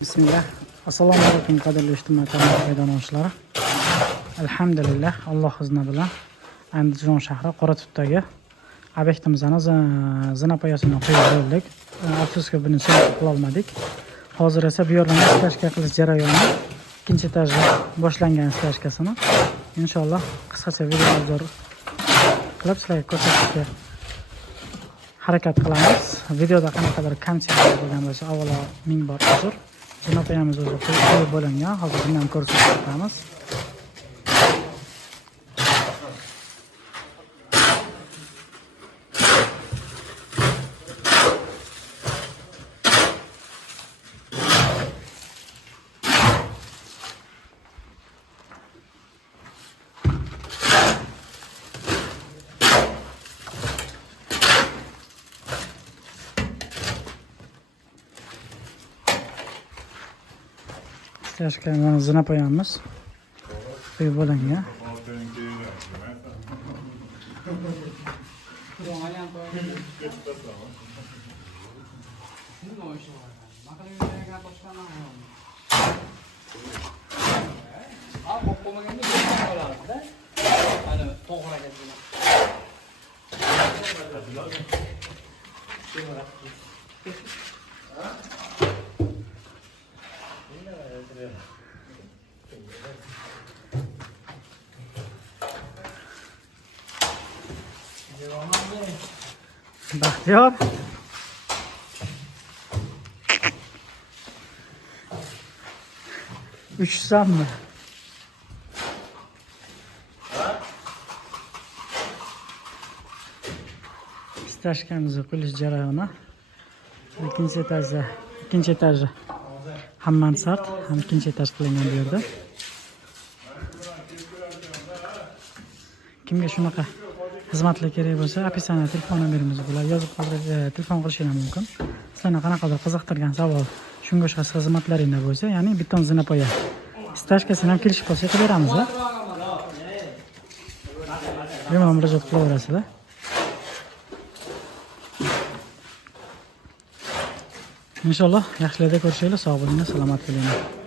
Bismillah. Assalomu alaykum qadrli ijtimoiy tarmoq foydalanuvchilari. Alhamdulillah, Alloh izni bilan Andijon shahri Qoratutdagi obyektimizni zinapoyasini qo'yib bo'ldik. Afsuski buni so'rab qila olmadik. Hozir esa bu yerdan ishlashga qilish jarayoni ikkinchi etajda boshlangan ishlashkasini inshaalloh qisqacha video obzor qilib sizlarga ko'rsatishga harakat qilamiz. Videoda qanaqadir kamchiliklar bo'lgan bo'lsa, avvalo ming bor uzr. Zinapoyamiz o'zi qo'yib bo'lingan. Hozir bundan ko'rsatib o'tamiz. Yaşken zinapoyamiz qo'yib bo'lingan. Baxtiyor uçsammi? Istashkamizni qilish jarayoni ikkinchi etajda ham mansard, ham ikkinchi etaj qilingan bu yerda. Kimga shunaqa xizmatlar kerak bo'lsa, описание telefon nomerimiz bilan yozib qoldirib telefon qilishingiz mumkin. Sizlarni qanaqadir qiziqtirgan savol, shunga o'xshash xizmatlaringlar bo'lsa, ya'ni beton zinapoya istashkasini ham kelishib qolsa qilib beramiz. Bemalol murojaat qilaverasizlar. Inshaalloh yaxshilarda ko'rishaylik, sog' bo'linglar, salomat bo'linglar.